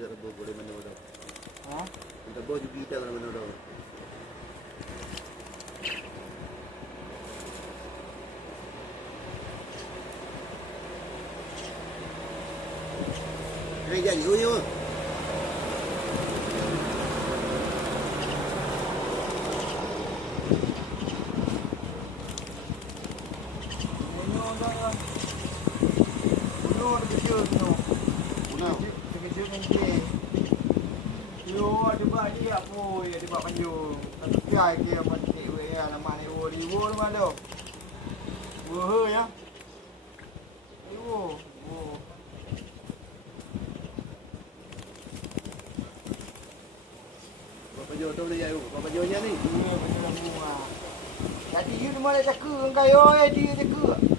Rebo boleh mana dah. Ha? Rebo juga kita mana dah. Kerja ni yo. Ada buat dia apa? Ada buat panjang. Tapi piai dia penting we ya nama ni wo di wo mana tu? Wo ya. Wo. Bapa jo tu dia yo. Bapa jo nya ni. Ni penjang bunga. Jadi you mana cakap engkau yo dia cakap.